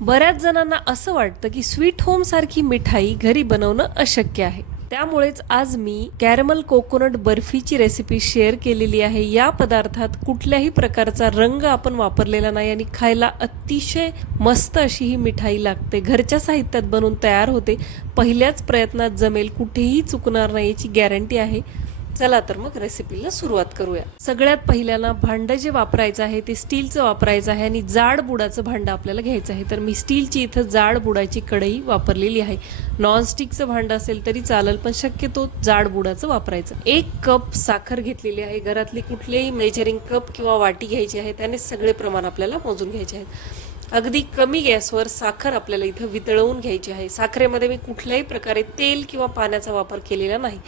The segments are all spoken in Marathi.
बऱ्याच जणांना असं वाटतं की स्वीट होम सारखी मिठाई घरी बनवणं अशक्य आहे. त्यामुळेच आज मी कॅरमल कोकोनट बर्फीची रेसिपी शेअर केलेली आहे. या पदार्थात कुठल्याही प्रकारचा रंग आपण वापरलेला नाही आणि खायला अतिशय मस्त अशी ही मिठाई लागते. घरच्या साहित्यात बनवून तयार होते. पहिल्याच प्रयत्नात जमेल कुठेही चुकणार नाही याची गॅरंटी आहे. चला तर मग रेसिपीला सुरुवात करूया. सगळ्यात पहिल्याला भांडं जे वापरायचं आहे ते स्टीलचं वापरायचं आहे आणि जाड बुडाचं भांडं आपल्याला घ्यायचं आहे. तर मी स्टीलची इथं जाड बुडाची कढई वापरलेली आहे. नॉनस्टिकचं भांडं असेल तरी चालेल पण शक्यतो जाड बुडाचं वापरायचं. एक कप साखर घेतलेली आहे. घरातली कुठलेही मेजरिंग कप किंवा वाटी घ्यायची आहे त्याने सगळे प्रमाण आपल्याला मोजून घ्यायचे आहेत. अगदी कमी गॅसवर साखर आपल्याला इथं वितळवून घ्यायची आहे. साखरेमध्ये मी कुठल्याही प्रकारे तेल किंवा पाण्याचा वापर केलेला नाही.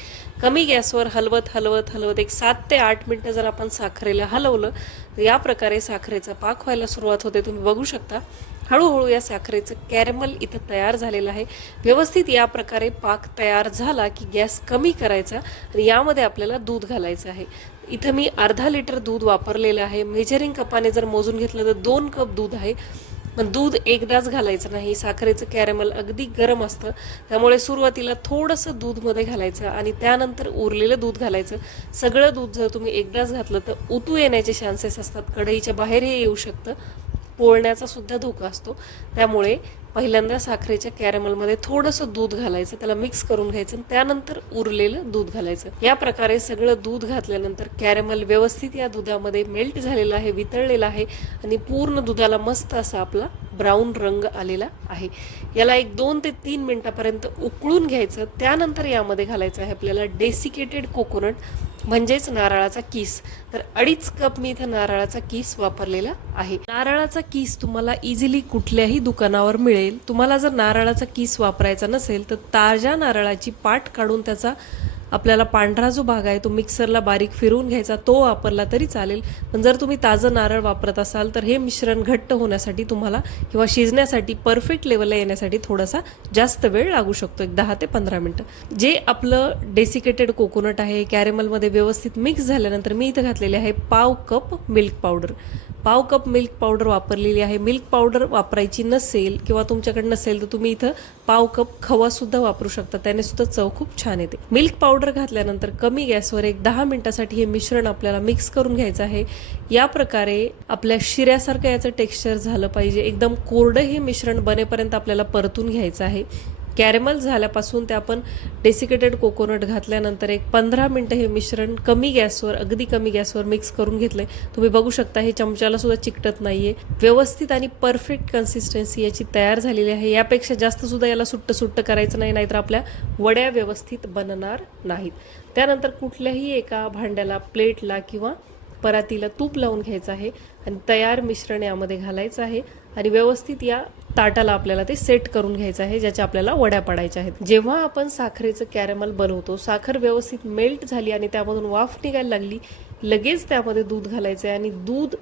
कमी गॅसवर हलवत हलवत हलवत एक सात ते आठ मिनटं जर आपण साखरेला हलवलं तर या प्रकारे साखरेचा पाक व्हायला सुरुवात होते. तुम्ही बघू शकता हळूहळू या साखरेचं कॅरमल इथं तयार झालेलं आहे. व्यवस्थित या प्रकारे पाक तयार झाला की गॅस कमी करायचा आणि यामध्ये आपल्याला दूध घालायचं आहे. इथं मी अर्धा लिटर दूध वापरलेलं आहे. मेजरिंग कपाने जर मोजून घेतलं तर दोन कप दूध आहे. पण दूध एकदाच घालायचं नाही. साखरेचं कॅरेमल अगदी गरम असतं. त्यामुळे सुरुवातीला थोडंसं दूधमध्ये घालायचं आणि त्यानंतर उरलेलं दूध घालायचं. सगळं दूध जर तुम्ही एकदाच घातलं तर उतू येण्याचे चान्सेस असतात. कढईच्या बाहेरही येऊ शकतं. पोळण्याचा सुद्धा धोका असतो. त्यामुळे पहिल्यांदा साखरेच्या कॅरेमलमध्ये थोडंसं दूध घालायचं त्याला मिक्स करून घ्यायचं आणि त्यानंतर उरलेलं दूध घालायचं. या प्रकारे सगळं दूध घातल्यानंतर कॅरेमल व्यवस्थित या दुधामध्ये मेल्ट झालेलं आहे वितळलेलं आहे आणि पूर्ण दुधाला मस्त असा आपला ब्राऊन रंग आलेला आहे. याला एक दोन ते तीन मिनटापर्यंत उकळून घ्यायचं. त्यानंतर यामध्ये घालायचं आहे आपल्याला डेसिकेटेड कोकोनट म्हणजेच नारळाचा किस. तर अडीच कप मी इथं नारळाचा किस वापरलेला आहे. नारळाचा किस तुम्हाला इझिली कुठल्याही दुकानावर मिळेल. तुम्हाला जर नारळाचा किस वापरायचा नसेल तर ताज्या नारळाची पाट काढून त्याचा आपल्याला पांढरा जो भाग आहे तो मिक्सरला बारीक फिरवून घ्यायचा तो वापरला तरी चालेल. पण जर तुम्ही ताजं नारळ वापरत असाल तर हे मिश्रण घट्ट होण्यासाठी तुम्हाला किंवा शिजण्यासाठी परफेक्ट लेवलला येण्यासाठी थोडासा जास्त वेळ लागू शकतो एक दहा ते पंधरा मिनटं. जे आपलं डेसिकेटेड कोकोनट आहे कॅरेमलमध्ये व्यवस्थित मिक्स झाल्यानंतर मी इथं घातलेले आहे पाव कप मिल्क पावडर पाव कप मिल्क पावडर वापरलेली आहे. मिल्क पावडर वापरायची नसेल किंवा तुमच्याकडे नसेल तर तुम्ही इथं पाव कप खवासुद्धा वापरू शकता. त्याने सुद्धा चव खूप छान येते. मिल्क पावडर घातल्यानंतर कमी गॅसवर एक दहा मिनिटासाठी हे मिश्रण आपल्याला मिक्स करून घ्यायचं आहे. या प्रकारे आपल्या शिऱ्यासारखं याचं टेक्स्चर झालं पाहिजे. एकदम कोरडं हे मिश्रण बनेपर्यंत आपल्याला परतून घ्यायचं आहे. कॅरेमल झाल्यापासून ते आपण डेसिकेटेड कोकोनट घातल्यानंतर एक पंधरा मिनटं हे मिश्रण कमी गॅसवर अगदी कमी गॅसवर मिक्स करून घेतलंय. तुम्ही बघू शकता हे चमच्याला सुद्धा चिकटत नाहीये. व्यवस्थित आणि परफेक्ट कन्सिस्टन्सी याची तयार झालेली आहे. यापेक्षा जास्त सुद्धा याला सुट्ट सुट्ट करायचं नाही नाहीतर आपल्या वड्या व्यवस्थित बनणार नाहीत. त्यानंतर कुठल्याही एका भांड्याला प्लेटला किंवा परातीला तूप लावून घ्यायचं आहे आणि तयार मिश्रण यामध्ये घालायचं आहे. आणि व्यवस्थित या ताटाला आपल्याला ते सेट करून घ्यायचं आहे ज्याच्या आपल्याला वड्या पाडायच्या आहेत. जेव्हा आपण साखरेचं कॅरेमल बनवतो साखर व्यवस्थित मेल्ट झाली आणि त्यामधून वाफ निघायला लागली लगेच त्यामध्ये दूध घालायचं आहे आणि दूध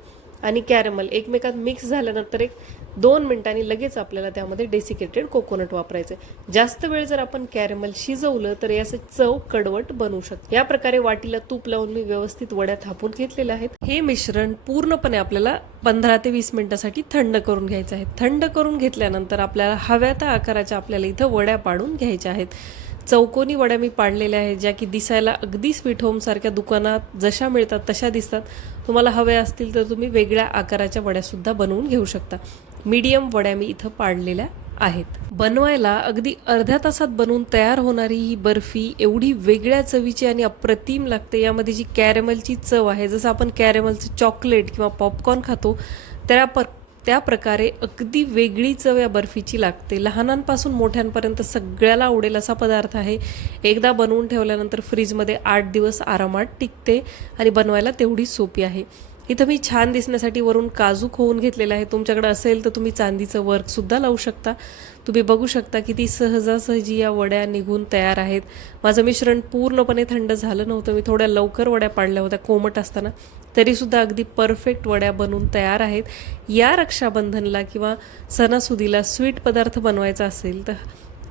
आणि कॅरमल एकमेकात मिक्स झाल्यानंतर एक दोन मिनिटांनी लगेच आपल्याला त्यामध्ये डेसिकेटेड कोकोनट वापरायचं आहे जास्त वेळ जर आपण कॅरमल शिजवलं तर याचं चव कडवट बनवू शकतो. या प्रकारे वाटीला तूप लावून मी व्यवस्थित वड्या थापून घेतलेल्या आहेत. हे मिश्रण पूर्णपणे आपल्याला पंधरा ते वीस मिनिटासाठी थंड करून घ्यायचं आहे. थंड करून घेतल्यानंतर आपल्याला हव्या त्या आकाराच्या आपल्याला इथं वड्या पाडून घ्यायच्या आहेत. चौकोनी वड्या मी पाडलेल्या आहेत ज्या की दिसायला अगदी स्वीट होमसारख्या दुकानात जशा मिळतात तशा दिसतात. तुम्हाला हव्या असतील तर तुम्ही वेगळ्या आकाराच्या वड्यासुद्धा बनवून घेऊ शकता. मीडियम वड्या मी इथं पाडलेल्या आहेत. बनवायला अगदी अर्ध्या तासात बनवून तयार होणारी ही बर्फी एवढी वेगळ्या चवीची आणि अप्रतिम लागते. यामध्ये जी कॅरेमलची चव आहे जसं आपण कॅरेमलचं चॉकलेट किंवा पॉपकॉर्न खातो त्या पर त्या प्रकारे अगदी वेगळी चव या बर्फीची लागते. लहानांपासून मोठ्यांपर्यंत सगळ्याला आवडेल असा पदार्थ आहे. एकदा बनवून ठेवल्यानंतर फ्रीजमध्ये आठ दिवस आरामात टिकते आणि बनवायला तेवढी सोपी आहे. इथं मी छान दिसण्यासाठी वरून काजू खोवून घेतलेलं आहे. तुमच्याकडे असेल तर तुम्ही चांदीचं वर्कसुद्धा लावू शकता. तुम्ही बघू शकता किती सहजासहजी या वड्या निघून तयार आहेत. माझं मिश्रण पूर्णपणे थंड झालं नव्हतं. मी थोड्या लवकर वड्या पाडल्या होत्या कोमट असताना. तरीसुद्धा अगदी परफेक्ट वड्या बनवून तयार आहेत. या रक्षाबंधनला किंवा सणासुदीला स्वीट पदार्थ बनवायचा असेल तर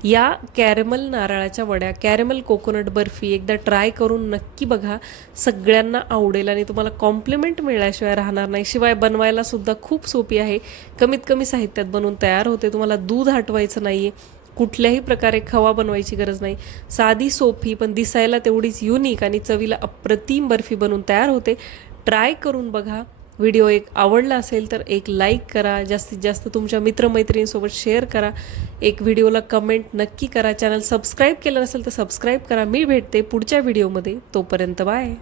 या कॅरेमल नारळाच्या वड्या कॅरेमल कोकोनट बर्फी एकदा ट्राय करून नक्की बघा. सगळ्यांना आवडेल आणि तुम्हाला कॉम्प्लिमेंट मिळाल्याशिवाय राहणार नाही. शिवाय बनवायला सुद्धा खूप सोपी आहे. कमीत कमी साहित्यात बनवून तयार होते. तुम्हाला दूध हटवायचं नाही कुठल्याही प्रकारे खवा बनवायची गरज नाही. साधी सोपी पण दिसायला तेवढीच युनिक आणि चवीला अप्रतिम बर्फी बनवून तयार होते. ट्राय करून बघा. व्हिडिओ एक आवडला असेल तर एक लाईक करा जास्तीत जास्त तुमच्या मित्रमैत्रिणींसोबत शेअर करा. एक व्हिडिओला कमेंट नक्की करा. चॅनल सबस्क्राईब केलं नसेल तर सबस्क्राईब करा. मी भेटते पुढच्या व्हिडिओमध्ये तोपर्यंत बाय